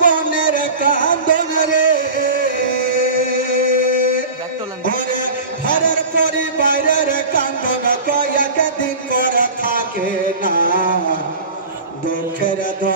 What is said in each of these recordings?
বনের কান্দন রে। ঘরের পরিবারের কান্দন কয়েক দিন করে থাকে না। দুঃখের দরদি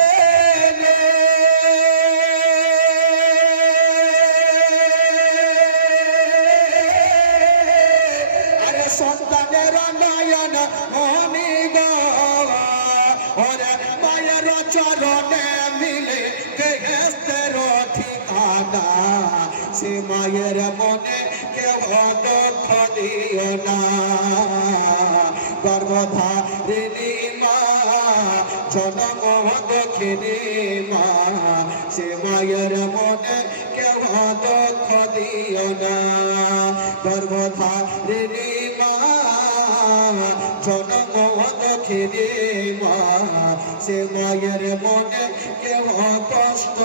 সন্তানের নয়ন মনি গো ওরে মায়ের চরণে মিলে গেস্তের ঠিকানা সে মায়ের মনে কেউ দুঃখ দিও না গর্ভধারিণী মা জনম দক্ষিণী মা সে মায়ের মনে কেউ দুঃখ দিও না গর্ভধারিণী মায়ের মনে কেউ কষ্ট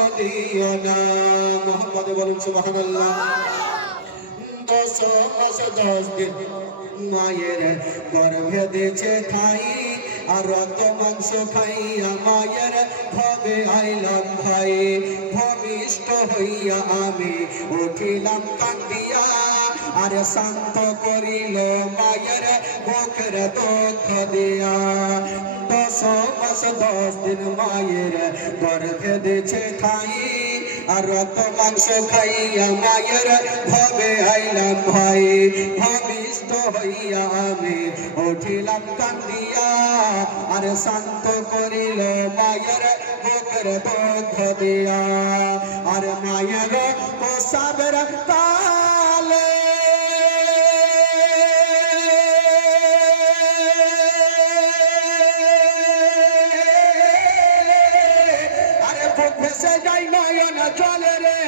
না। মোহাম্মদ বলুন মায়ের গর্ভে দিয়েছে খাই আর রক্ত মাংস খাইয়া মায়ের ভবে আইলাম ভাই। ভূমিষ্ঠ হইয়া আমি উঠিলাম কান্দিয়া। আর শান্ত করিল মায়ের মুখের দুঃখ দিয়া। দশ মাস, দশ দিন মায়ের গর্ভে দিয়েছে খাই আর রক্ত, মাংস খাইয়া মায়ের ভবে আইলাম ভাই। ভবিষ্ঠ হইয়া আমি উঠিলাম কান্দিয়া, আর শান্ত করিল মায়ের বুকের দুঃখ দিয়া। আর মায়ের প্রসাবের কালে ভেসে যাই নয়ন জলে রে।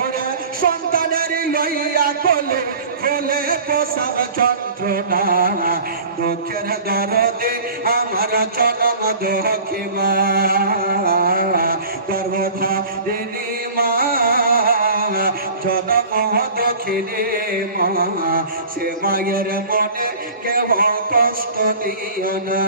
ওরে সন্তানের লইয়া কোলে কোলে পোষাব যন্ত্রণা। দুঃখের দরদে আমার জনম দক্ষিমা গর্ভধারিণী মা, জনম দক্ষিণী মা। সে মায়ের মনে কেউ কষ্ট দিও না।